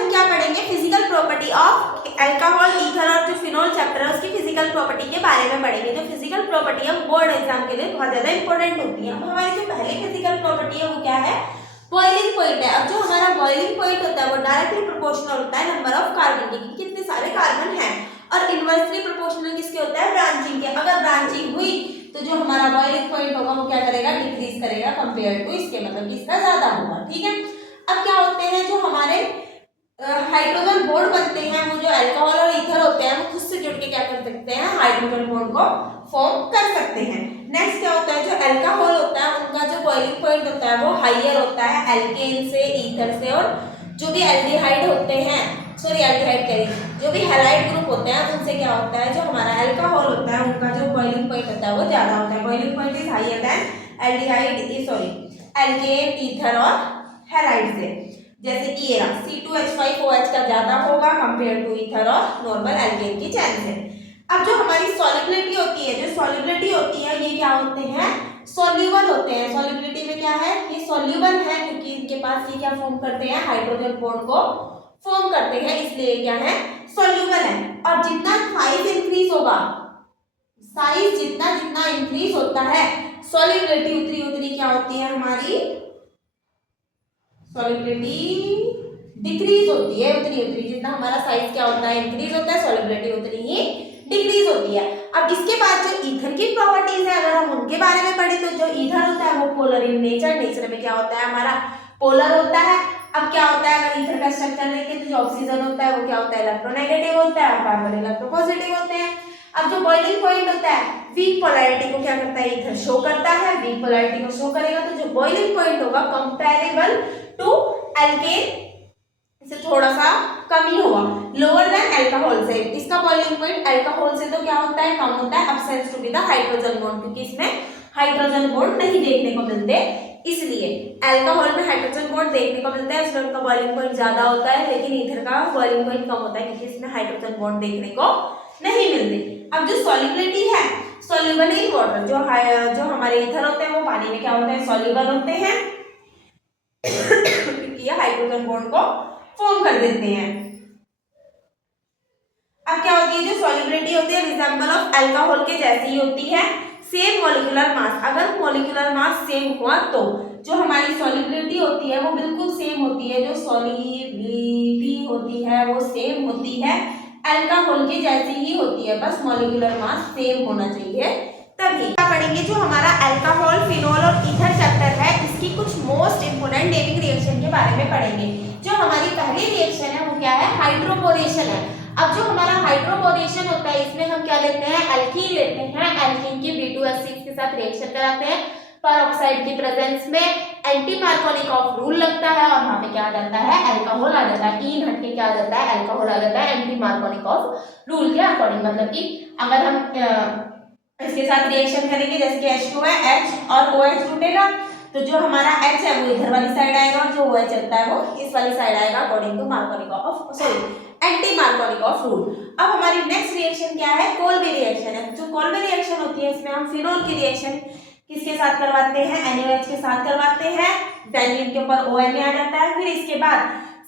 हम क्या पढ़ेंगे, physical property of alcohol, ether और जो फिनोल चैप्टर है उसकी फिजिकल प्रॉपर्टी के बारे में पढ़ेंगे। जो फिजिकल प्रॉपर्टी है बोर्ड एग्जाम के लिए बहुत ज्यादा इंपॉर्टेंट होती है। अब हमारी जो पहली फिजिकल प्रॉपर्टी है वो क्या है, बॉइलिंग पॉइंट है। अब जो हमारा बॉइलिंग पॉइंट होता है वो डायरेक्टली प्रोपोर्शनल होता है नंबर ऑफ कार्बन के, कितने सारे कार्बन हैं, और इनवर्सली प्रोपोर्शनल किसके होता है, ब्रांचिंग के। अगर ब्रांचिंग हुई तो जो हमारा बॉइलिंग पॉइंट होगा वो क्या करेगा, डिक्रीज करेगा कंपेयर टू इसके, मतलब कि इसका ज्यादा होगा। ठीक है, अब क्या होते हैं जो हमारे हाइड्रोजन बॉन्ड बनते हैं, वो जो अल्कोहल और ईथर होते हैं वो खुद से जुड़ के क्या कर सकते हैं, हाइड्रोजन बॉन्ड को फॉर्म कर सकते हैं। नेक्स्ट क्या होता है, जो अल्कोहल होता है उनका जो बॉइलिंग पॉइंट होता है वो हाइयर होता है एल्केन से, ईथर से, और जो भी एल्डिहाइड होते हैं, सॉरी एल्डिहाइड कह रही, जो भी हैलाइड ग्रुप होते हैं उनसे क्या होता है, जो हमारा अल्कोहल होता है उनका जो बॉइलिंग पॉइंट होता है वो ज्यादा होता है। Boiling point is higher than aldehyde, sorry alkane, ether और हैलाइड से। जैसे कि ये C2H5OH का ज्यादा होगा कंपेयर टू ईथर और नॉर्मल एल्केन की चैन से। अब जो हमारी सॉल्युबिलिटी होती है, जो सॉल्युबिलिटी होती है ये क्या होते हैं, सॉल्युबल होते हैं। सॉल्युबिलिटी में क्या है, ये सॉल्युबल है क्योंकि इनके पास ये क्या फॉर्म करते हैं, हाइड्रोजन बॉन्ड को फॉर्म करते हैं, इसलिए क्या है, सॉल्युबल है। और जितना साइज इंक्रीज होगा, साइज जितना जितना इंक्रीज होता है, सॉल्युबिलिटी उतनी उतनी क्या होती है, हमारी सॉल्युबिलिटी डिक्रीज होती है, उतनी उतनी जितना हमारा साइज क्या होता है, इंक्रीज होता है, सॉल्युबिलिटी उतनी ही डिक्रीज होती है। अब इसके बाद जो ईथर की प्रॉपर्टीज है अगर हम उनके बारे में पढ़े तो जो ईथर होता है वो पोलर इन नेचर, नेचर में क्या होता है हमारा पोलर होता है। अब क्या होता है, अगर ईथर का स्ट्रक्चर देखें तो जो ऑक्सीजन होता है वो क्या होता है, इलेक्ट्रोनेगेटिव होता है, और कार्बन इलेक्ट्रोपॉजिटिव होते हैं। अब जो बॉइलिंग पॉइंट होता है वीक पोलैरिटी को क्या करता है, ईथर शो करता है, वीक पोलैरिटी को शो करेगा तो जो बॉइलिंग पॉइंट होगा कंपैरेबल टू एल्केन से थोड़ा सा कम ही होगा, लोअर देन अल्कोहल से। इसका बॉइलिंग पॉइंट अल्कोहल से तो क्या होता है, कम होता है, absence to be the hydrogen bond, क्योंकि इसमें हाइड्रोजन बॉन्ड नहीं देखने को मिलते, इसलिए अल्कोहल में हाइड्रोजन बॉन्ड देखने को मिलता है, इसलिए उनका बॉइलिंग पॉइंट ज्यादा होता है, लेकिन ईथर का बॉइलिंग पॉइंट कम होता है क्योंकि इसमें हाइड्रोजन बॉन्ड देखने को नहीं मिलते। अब जो सॉल्युबिलिटी है, सॉल्युबल इन वाटर, जो हमारे ईथर होते हैं वो पानी में क्या होते हैं, सॉल्युबल होते हैं क्योंकि ये हाइड्रोजन बॉन्ड को फॉर्म कर देते हैं। अब क्या होती है, जो सॉल्युबिलिटी होती है रिजेंबल ऑफ अल्कोहल के जैसी ही होती है, सेम मॉलिक्यूलर मास। अगर मॉलिक्यूलर मास सेम हुआ तो जो हमारी सॉल्युबिलिटी होती है वो बिल्कुल सेम होती है, जो सॉल्युबिलिटी होती है वो सेम होती है अल्कोहल के जैसी ही होती है, बस मॉलिक्यूलर मास सेम होना चाहिए तभी। क्या पढ़ेंगे, जो हमारा अल्कोहल, फिनोल और ईथर चैप्टर है इसकी कुछ मोस्ट इंपोर्टेंट नेमिंग रिएक्शन के बारे में पढ़ेंगे। जो हमारी पहली रिएक्शन है वो क्या है, हाइड्रोबोरेशन है। अब जो हमारा हाइड्रोबोरेशन होता है इसमें हम क्या लेते हैं, एल्कीन लेते हैं, एल्कीन की B2H6 के साथ रिएक्शन कराते हैं, पेरोक्साइड की प्रेजेंस में एंटी मार्कोनिकॉफ रूल लगता है और वहां पे क्या आ जाता है, अल्कोहल आ जाता है, ईन हट के क्या आ जाता है, अल्कोहल आ जाता है एंटी मार्कोनिकॉफ रूल के अकॉर्डिंग। मतलब कि अगर हम इसके साथ रिएक्शन करेंगे, जैसे कि H2 है, H और OH टूटेगा तो जो हमारा H है वो इधर वाली साइड आएगा और जो OH चलता है वो इस वाली साइड आएगा according to Markovnikov, sorry anti Markovnikov rule. अब हमारी नेक्स्ट रिएक्शन क्या है, कोल्बे रिएक्शन है। जो कोल्बे रिएक्शन होती है इसमें हम फिनोल की रिएक्शन किसके साथ करवाते हैं, NaOH के साथ करवाते हैं, बेंजीन के ऊपर ONA आ जाता है, फिर इसके बाद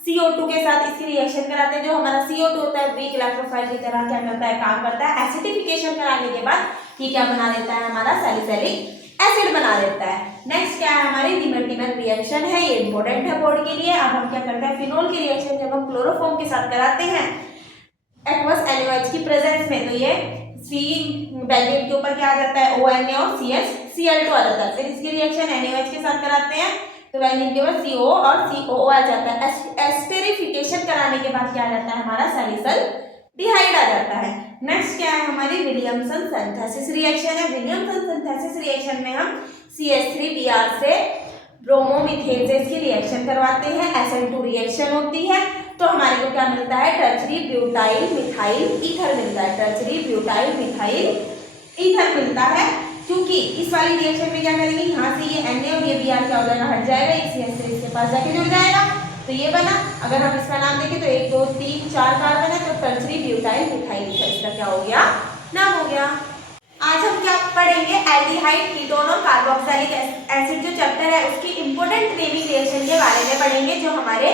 CO2 के साथ इसकी रिएक्शन कराते हैं। जो हमारा CO2 होता है वीक इलेक्ट्रोफाइल की तरह क्या करता है, काम करता है। एसिडिफिकेशन कराने के बाद ये क्या बना देता है, हमारा सैलिसिलिक एसिड बना देता है। नेक्स्ट क्या है, हमारी डिमेटिमन रिएक्शन है, ये इंपॉर्टेंट है बोर्ड के लिए। अब हम क्या करते हैं, फिनोल की रिएक्शन जब हम क्लोरोफॉर्म के साथ कराते हैं एक्वस NaOH की प्रेजेंस में तो ये बेंजीन के ऊपर क्या आ जाता है, ONA और CH Cl2 आ जाता है। फिर इसकी रिएक्शन NaOH के साथ कराते हैं तो बेंजीन के ऊपर CO और COO आ जाता है। एस्टेरिफिकेशन कराने के बाद क्या आ जाता है, हमारा सैलिसल्डिहाइड आ जाता है। नेक्स्ट क्या है, हमारी विलियमसन सिंथेसिस रिएक्शन है। विलियमसन सिंथेसिस रिएक्शन में हम CH3Br से ब्रोमोमीथेन से इसकी रिएक्शन करवाते हैं, SN2 रिएक्शन होती है तो हमारे को क्या मिलता है, टर्शरी ब्यूटाइल मिथाइल ईथर मिलता है, टर्शरी ब्यूटाइल मिथाइल ईथर मिलता है। क्योंकि इस वाली रिएक्शन में क्या करेंगे, यहाँ से ये Na और ये Br क्या हो जाएगा, हट जाएगा, इसी से इसके पास जाके जुड़ जाएगा तो ये बना। अगर हम इसका नाम देखें तो 1 2 3 4 कार्बन है तो टर्शरी ब्यूटाइल मिथाइल ईथर इसका क्या हो गया, नाम हो गया। आज हम क्या पढ़ेंगे, एल्डिहाइड, कीटोन और कार्बोक्सिलिक एसिड जो चैप्टर है उसकी इंपॉर्टेंट नेमिंग रिएक्शन के बारे में पढ़ेंगे जो हमारे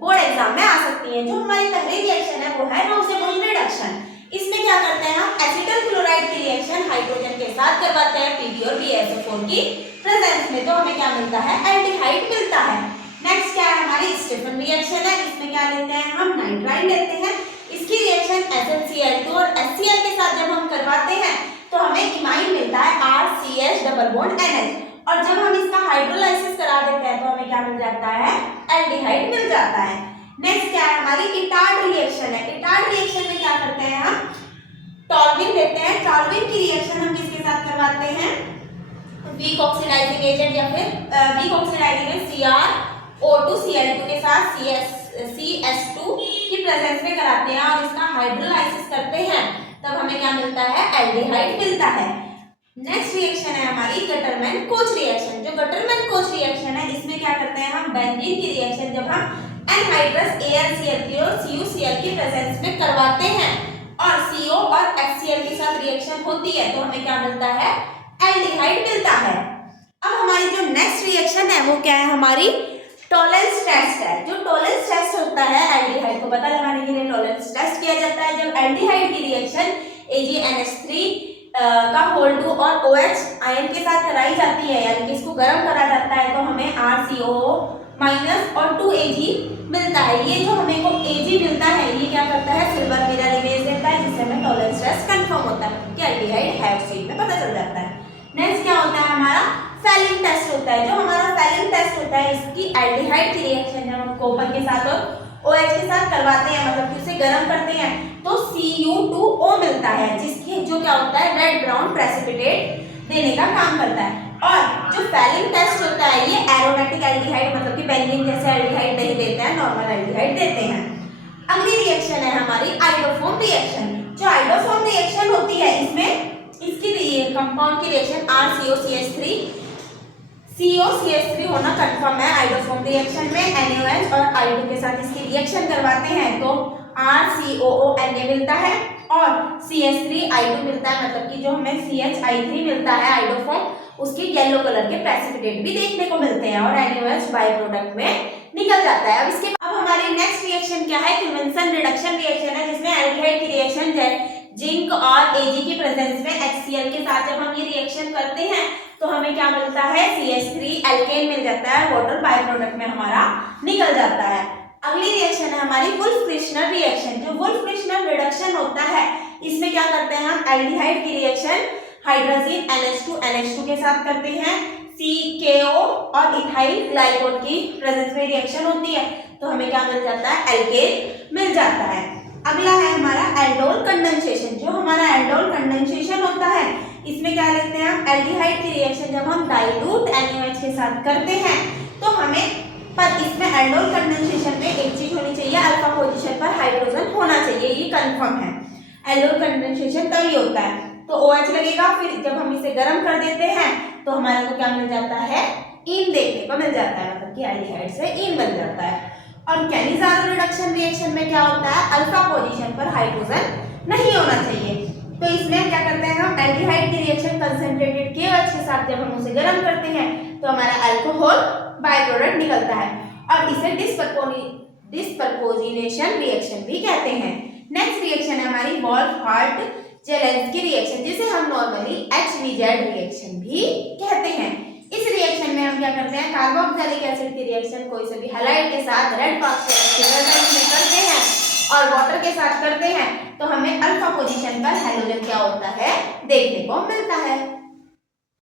बोर्ड एग्जाम में आ सकती है। करती हैं। जो हमारी पहली रिएक्शन है वो है रोसेबुल रिडक्शन। इसमें क्या करते हैं हम एसिटल क्लोराइड की रिएक्शन हाइड्रोजन के साथ करवाते हैं Pb और BSO4 की प्रेजेंस में, तो हमें क्या मिलता है एल्डिहाइड मिलता है। नेक्स्ट क्या है हमारी स्टीफन रिएक्शन है। इसमें क्या लेते हैं हम नाइट्राइल लेते हैं। इसकी रिएक्शन SnCl2 और HCl के साथ जब हम करवाते हैं तो हमें इमाइन मिलता है RCH डबल बॉन्ड NH, और जब हम इसका हाइड्रोलाइसिस करा देते हैं तो हमें क्या मिल जाता है एल्डिहाइड मिल जाता है। नेक्स्ट क्या है हमारी इटार्ड रिएक्शन है। इटार्ड रिएक्शन में क्या करते हैं हम टॉल्विन लेते हैं। टॉल्विन की रिएक्शन हम किसके साथ करवाते हैं वीक ऑक्सीडाइजिंग एजेंट या फिर वीक ऑक्सीडाइजिंग एजेंट CrO2Cl2 के साथ CS2 की प्रेजेंस में कराते हैं और इसका हाइड्रोलाइसिस करते हैं, तब हमें क्या मिलता है एल्डिहाइड मिलता है। नेक्स्ट रिएक्शन है हमारी गटरमैन कोच रिएक्शन। जो गटरमैन कोच रिएक्शन है इसमें क्या करते हैं हम बेंजीन की रिएक्शन जब हम एनहाइड्रस AlCl3 और CuCl की प्रेजेंस में करवाते हैं और CO और HCl के साथ रिएक्शन होती है तो हमें क्या मिलता है एल्डिहाइड मिलता है। अब हमारी जो नेक्स्ट रिएक्शन है वो क्या है हमारी टॉलेंस टेस्ट है। जो टॉलेंस टेस्ट होता है एल्डिहाइड को पता लगाने के लिए टॉलेंस टेस्ट किया जाता है। जब एल्डिहाइड की रिएक्शन AgNH3 का होल 2 और OH आयन के साथ कराई जाती है, यानी कि इसको गर्म करा जाता है, तो हमें RCOO माइनस और 2Ag मिलता है। ये जो हमें को Ag मिलता है ये क्या करता है सिल्वर मिरर इमेज देता है, जिससे हमें टॉलेंस टेस्ट कंफर्म होता है कि एल्डिहाइड है, उस चीज में पता चल जाता है। नेक्स्ट क्या होता है हमारा फेलिंग टेस्ट होता है। जो हमारा फेलिंग टेस्ट होता है इसकी एल्डिहाइड की रिएक्शन जब हम कॉपर के साथ और OH के साथ करवाते हैं, मतलब कि उसे गर्म करते हैं, तो Cu2O मिलता है, जिसकी जो क्या होता है रेड ब्राउन प्रेसिपिटेट देने का काम करता है। और जो फेलिंग टेस्ट होता है ये एरोमेटिक एल्डिहाइड, मतलब कि बेंजीन जैसे एल्डिहाइड नहीं देते हैं, नॉर्मल एल्डिहाइड देते हैं। अगली रिएक्शन है हमारी आइडोफॉर्म रिएक्शन। जो आइडोफॉर्म रिएक्शन होती है इसमें इसकी कंपाउंड की रिएक्शन RCOCH3 COCH3 होना कंफर्म है। आइडोफॉर्म रिएक्शन में NaOH और I2 के साथ इसकी रिएक्शन करवाते हैं तो RCOONa मिलता है और CH3I2 मिलता है, मतलब कि जो हमें CHI3 मिलता है आइडोफॉर्म उसके येलो कलर के प्रेसिपिटेट भी देखने को मिलते हैं और NaOH बाय प्रोडक्ट में निकल जाता है। अब हमारी नेक्स्ट रिएक्शन क्या है क्विंसन रिडक्शन रिएक्शन है, जिसमें एल्डिहाइड की रिएक्शन जिंक और Ag की प्रेजेंस में HCl के साथ जब हम ये रिएक्शन करते हैं तो हमें क्या मिलता है CH3 एल्केन मिल जाता है, वाटर बाय प्रोडक्ट में हमारा निकल जाता है। अगली रिएक्शन है हमारी वुल्फ-किर्शनर रिएक्शन। जो वुल्फ-किर्शनर रिडक्शन होता है इसमें क्या करते हैं हम एल्डिहाइड की रिएक्शन हाइड्रोजन NH2 के साथ करते हैं, CKO और इथाइल ग्लाइकोल की प्रेजेंस में रिएक्शन होती है तो हमें क्या मिल जाता है एल्केन मिल जाता है। अगला है हमारा एल्डोल कंडेंसेशन। जो हमारा एल्डोल कंडेंसेशन होता है इसमें क्या लेते हैं हम एल्डिहाइड की रिएक्शन जब हम डाइल्यूट NaOH के साथ करते हैं तो हमें पर इसमें एल्डोल कंडेंसेशन में एक चीज होनी चाहिए, अल्फा पोजीशन पर हाइड्रोजन होना चाहिए, ये कंफर्म है। एल्डोल कंडेंसेशन तभी होता है तो OH लगेगा, फिर जब हम इसे गर्म कर देते हैं तो हमारे को क्या मिल जाता है इन देखने को मिल जाता है, मतलब कि एल्डिहाइड से इन बन जाता है। और कैनिज़ारो रिडक्शन रिएक्शन में क्या होता है अल्फा पोजीशन पर हाइड्रोजन नहीं होना चाहिए, तो इसमें क्या करते हैं हम एल्डिहाइड की रिएक्शन कंसंट्रेटेड KOH के साथ जब हम उसे गर्म करते हैं तो हमारा अल्कोहल बाय प्रोडक्ट निकलता है और इसे डिस्प्रपोजिनेशन रिएक्शन भी कहते हैं। नेक्स्ट रिएक्शन है हमारी वोल्फ-हार्ट-जेलेंस्की रिएक्शन, जिसे हम नॉर्मली HVZ रिएक्शन भी कहते हैं। इस रिएक्शन में हम क्या करते हैं कार्बोक्सिलिक एसिड की रिएक्शन कोई से भी हैलाइड के साथ रेड फॉस्फेट में करते हैं और वाटर के साथ करते हैं तो हमें अल्फा पोजीशन पर हैलोजन क्या होता है देखने को मिलता है।